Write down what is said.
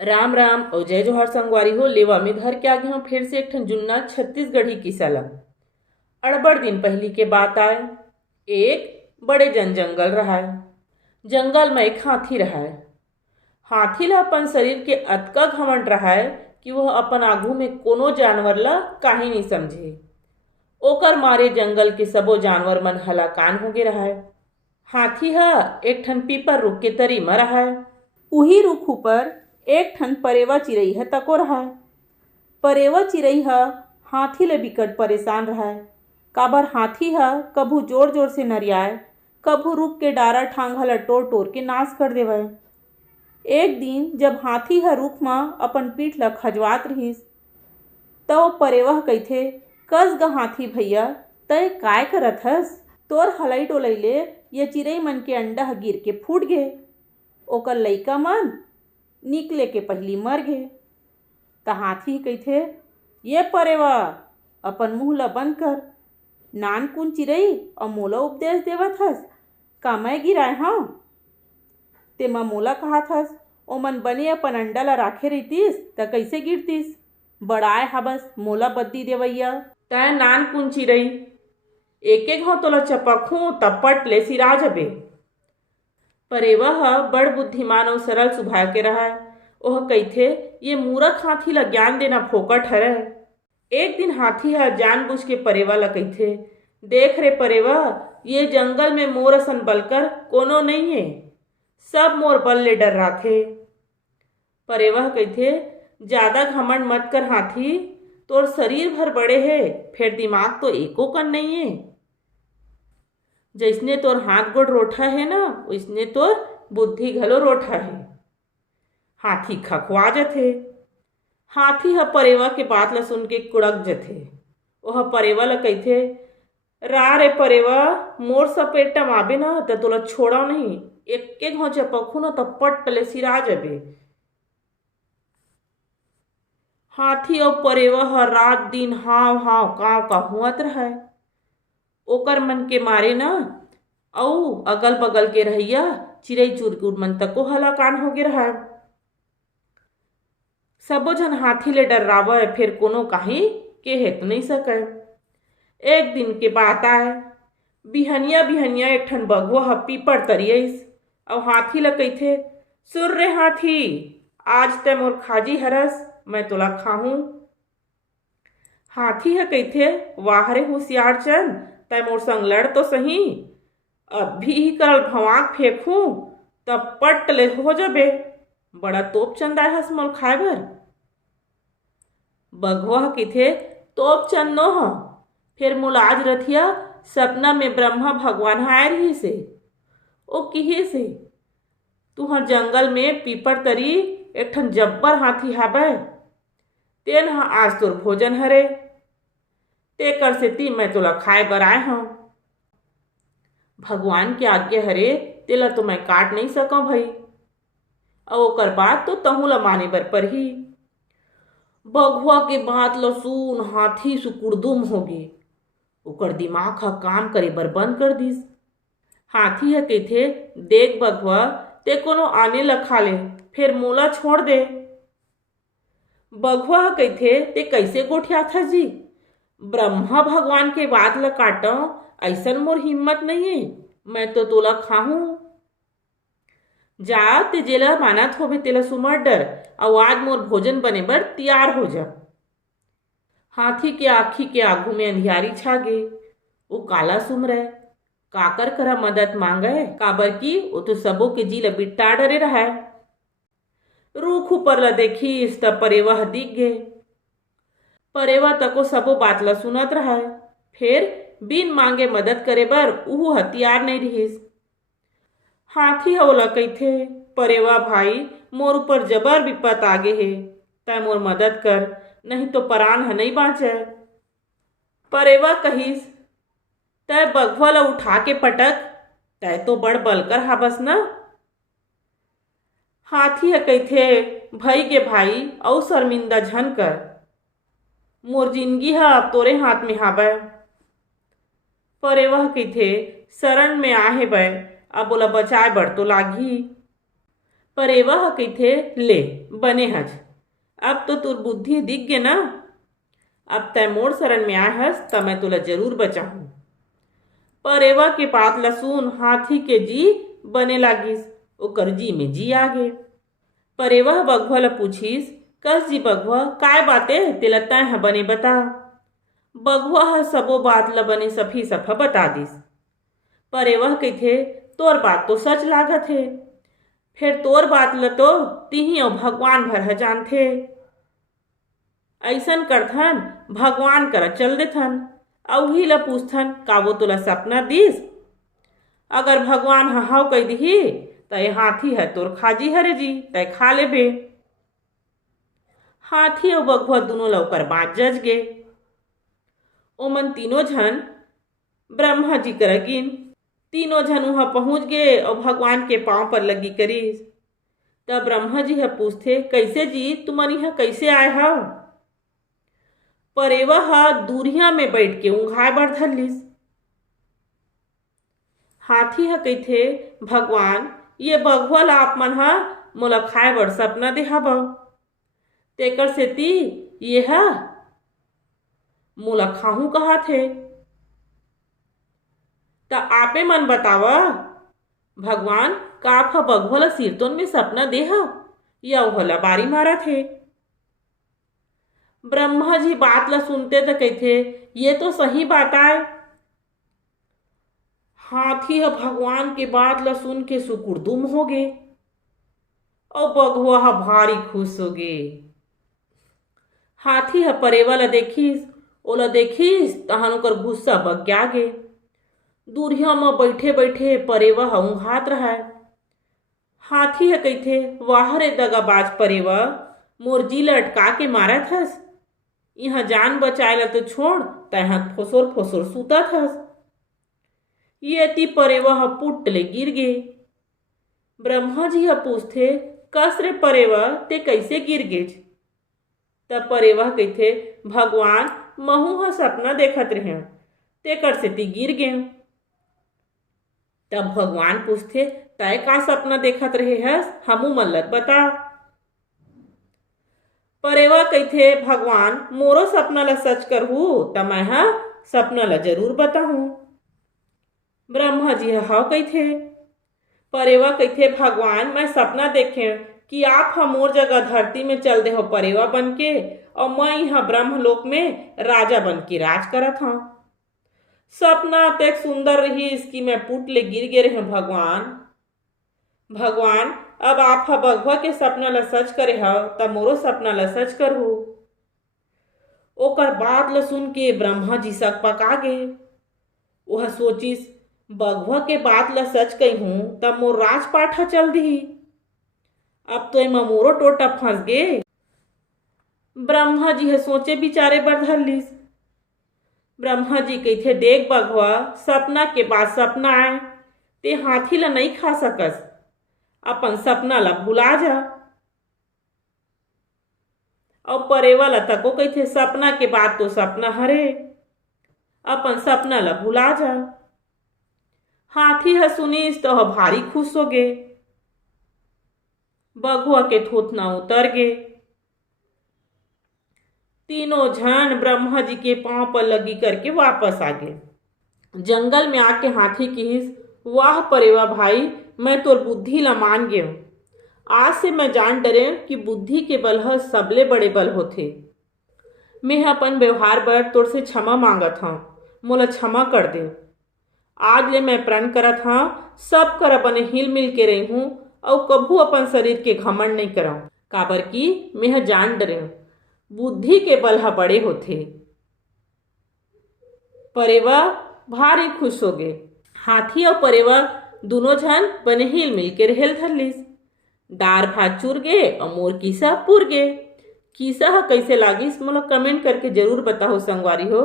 राम राम और जय जोहार संगवारी हो। लेवा में धर के आगे हम फिर से एक ठन जुन्ना छत्तीसगढ़ी किस्सा ला। अड़बड़ दिन पहली के बात आए। एक बड़े जंगल रहा। जंगल में एक हाथी रहा। हाथी ला अपन शरीर के अतका घमंड रहा कि वह अपन आगू में कोनो जानवर ला काहे नहीं समझे। ओकर मारे जंगल के सबो जानवर मन हलाकान होगे रहा। हाथी हा एक ठन पीपर रुख के तरी म रहा। उही रुख ऊपर एक ठन परेवा चिरई ह तको रहा। परेवा चिरई ह हाथी ले बिकट परेशान रहा। काबर हाथी ह कभू जोर जोर से नरियाए, कभू रुख के डारा ठांगा ल टोर टोर के नाश कर देवय। एक दिन जब हाथी ह रुख म अपन पीठ ल खजवात रहिस तो परेवा कहिथे, कस ग हाथी भैया, तय काय करत हस? तोर हलई डोलई ले ये चिरई मन के अंडा ह गिर के फूट गे। ओकर लइका मन निकले के पहली मर गे। त हाथी कहिथे, ये परेवा, अपन मुंह ल बंद कर। नानकुन चिरई और मोला उपदेश देवत हस, का मैं गिराए हव? तेमा मोला कहत हस ओमन बने अपन अंडा ल राखे रहितिस त कइसे गिरतिस? बड़ाए हबस मोला बद्दी देवैया। तय नानकुन चिरई, एक एक घाव तोला चपकहूँ तब पट ले सिरा जबे। परेवा ह बड़ बुद्धिमान और सरल स्वभाव के रहा। ओह कहिथे, ये मूर्ख हाथी ला ज्ञान देना फोकट हरय। एक दिन हाथी ह जानबूझ के परेवा ला कहिथे, देख रे परेवा, ये जंगल में मोर असन बलकर कोनो नहीं है। सब मोर बल ले डराथे। परेवा कहिथे, ज्यादा घमंड मत कर हाथी, तोर शरीर भर बड़े है, फिर दिमाग तो एको कन नहीं है। जैसने तोर हाथ गोड़ रोठा है ना, वैसने तोर बुद्धि घलो रोठा है। हाथी खखवा जथे। हाथी ह परेवा के बात ल सुन के कुड़क जथे। ओह परेवा ल कहिथे, रा रे परेवा, मोर सपेटा म आबे ना त तोला छोड़ा नहीं। एक घाव चपकहूँ ना त पट ले सिरा जबे। हाथी और परेवा ह रात दिन हाव हाव काव का हुआत रहा। ओकर मन के मारे ना अउ अगल बगल के रहिया चिरई चुरगुर मन तको हलाकान होगे रहा। सबो झन हाथी ले डरावय, फिर कोनो काही केहे तो नहीं सकय। एक दिन के बात आए। बिहनिया बिहनिया एक ठन बघवा ह पीपर तरी आइस और हाथी ल कहिथे, सुर रे हाथी, आज तै मोर खाजी हरस, मैं तोला खाहूँ। हाथी ह कहिथे, वाह रे होशियार चंद, तै मोर संग लड़ तो सही। अब भी ही कल भवाक फेंकूं तब पट ले हो जबे। बड़ा तोप चंद आय हस मोल खाए बर। बघवा ह कहिथे, तोप चंद नो ह, फिर मोल आज रथिया सपना में ब्रह्मा भगवान ह आए रहिसे। ओ किहिसे, तुहा जंगल में पीपर तरी एक ठन जब्बर हाथी हावय, तेन ह आज तोर भोजन हरे। तेकर सेती मैं तोला खाए बर आए हव। भगवान के आज्ञा हरे, तेला तो मैं काट नहीं सकव भई, और ओकर बात तो तहु ल माने बर परही। बघवा के बात ल सुन हाथी सुकुड़दुम होगे। ओकर दिमाग ह काम करे बर बंद कर दिस। हाथी ह कहिथे, देख बघवा, ते कोनो आने ल खा ले, फिर मोला छोड़ दे। बघवा ह कहिथे, ते कैसे गोठियात हस जी? ब्रह्मा भगवान के बात ल काटव ऐसन मोर हिम्मत नहीं है, मैं तो तोला खाहूँ। जा ते जेला मानत होबे तेला सुमर डर, और आज मोर भोजन बने बर तियार हो जा। हाथी के आँखी के आगू में अंधियारी छागे। वो काला सुमरय, काकर करा मदद मांगे, काबर की वो तो सबो के जी ल बिट्टा डरे रहा। रूख ऊपर ल देखिस त परेवा ह दिख गे। परेवा तको सबो बात ल सुनत रहा, फिर बिन मांगे मदद करे बर उहू हथियार नहीं रहिस। हाथी ह ओला कहिथे, परेवा भाई, मोर ऊपर जबर विपत आगे हे, तै मोर मदद कर, नहीं तो परान ह नहीं बाँचय। परेवा कहिस, तै बघवा ल उठा के पटक, तै तो बड़ बलकर हाबस न। हाथी ह कहिथे, भई गे भाई, अउ शर्मिंदा झन कर, मोर जिंदगी ह अब तोरे हाथ में हावय। परेवा कहिथे, शरण में आहे बै, अब ओला बचाए बर तो लागही। परेवा ह कहिथे ले बने हज, अब तो तुर बुद्धि दिख गे ना। अब तय मोर शरण में आय हस त मैं तुला जरूर बचाहूं। परेवा के बात ल सुन हाथी के जी बने लागिस, ओकर जी में जी आगे। परेवा ह बघवा ल पूछिस, कस जी बघवा काय बाते तेला तय ह बने बता। बघवा ह सबो बात ल बने सफी सफा बता दिस। परेवा कहिथे तोर बात तो सच लागत हे, फिर तोर बात ल तो तिही अउ भगवान भर ह जानथे। ऐसन करथन भगवान करा चल देथन अउ ही ल पूछथन का वो तोला सपना दिस। अगर भगवान ह हव कह दिही तय हाथी है तोर खाजी हरे जी, तय खा लेबे। हाथी अउ बघवा दोनों ल ओकर बात जज गे। ओमन तीनों झन ब्रह्मा जी करा गिन। तीनों झन वहां पहुंच गे और भगवान के पांव पर लगी करिस। तब ब्रह्मा जी ह पूछथे कैसे जी तुमन यहाँ कैसे आए हव। परेवा ह दूरिया में बैठ के ऊँघाए बर धरलिस। हाथी ह कहिथे भगवान ये बघवा ल आप मन ह मोला खाए बर सपना दे हव, तेकर सेती ये ह मोला खाहू कहत हे। त आपे मन बतावा भगवान का आप ह बघवा ल सिरतोन में सपना दे हव या ओहला बारी मारत हे। ब्रह्मा जी बात ल सुनते त कहिथे ये तो सही बात आय। हाथी ह भगवान के बात ल सुन के सुकुरदुम हो गे और बघवा ह भारी खुश हो गे। हाथी ह परेवा ल देखिस, ओला देखिस तहन ओकर गुस्सा बग्या गे। दूरिया म बैठे बैठे परेवा ह ऊँघात रहय। हाथी ह कहिथे वाह रे दगाबाज परेवा, मोर जी ल अटका के मारत हस। यहाँ जान बचाए ल तो छोड़ तैहा फोसोर फोसोर सूतत हस। येती परेवा ह पुट ले गिर गे। ब्रह्मा जी ह पूछथे कस रे परेवा ते कैसे गिर गेज। तब परेवा कहिथे भगवान महू ह सपना देखत रहें तेकर सेती गिर गे। तब भगवान पूछथे तय का सपना देखत रहे हस हमू मन ल बता। परेवा कहिथे भगवान मोरो सपना ल सच करहू त मैं ह सपना ल जरूर बताहूं। ब्रह्मा जी ह कहिथे। परेवा कहिथे भगवान मैं सपना देखे कि आप ह मोर जगह धरती में चल दे हो परेवा बन के और मैं यहाँ ब्रह्मलोक में राजा बन के राज करत हूँ। सपना तेक सुंदर रहीस कि मैं पुट ले गिर गे रहे भगवान। भगवान अब आप ह बघवा के सपना ल सच करे हव त मोरो सपना ल सच करहू। ओकर बात ल सुन के ब्रह्मा जी सकपका गे। वह सोचिस बघवा के बात ल सच कहिहूँ तब मोर राजपाट ह चल दिही। अब तो एमा मोरो टोटा फंस गे। ब्रह्मा जी ह सोचे विचारे बर धरलिस। ब्रह्मा जी कहिथे देख बघवा सपना के बाद सपना आए, ते हाथी ल नहीं खा सकस, अपन सपना ल भुला जा। और परेवा ल तको कहिथे सपना के बाद तो सपना हरे, अपन सपना ल भुला जा। हाथी ह सुनिस तो भारी खुश हो गे। बघवा के थोथना उतर गे। तीनों झन ब्रह्मा जी के पांव पर लगी करके वापस आ गए। जंगल में आके हाथी कहिस वाह परेवा भाई मैं तोर बुद्धि ला मान गयो। आज से मैं जान डरे कि बुद्धि के बल ह सबले बड़े बल होथे। मैं अपन व्यवहार बर तोर से क्षमा मांगत हूँ, मोला क्षमा कर दे। आज ले मैं प्रण करत हूँ सब कर बने हिल मिल के रही हूँ और कभू अपन शरीर के घमंड नहीं कराऊं, काबर की मैं जान डरे बुद्धि के बल ह बड़े होथे। परेवा भारी खुश हो गए। हाथी और परेवा दोनों झन बने हिल मिल के रहेल धरलिस। दार भात चुर गे और मोर किस्सा पुर गे। किस्सा ह कैसे लागिस मोला कमेंट करके जरूर बताओ संगवारी हो।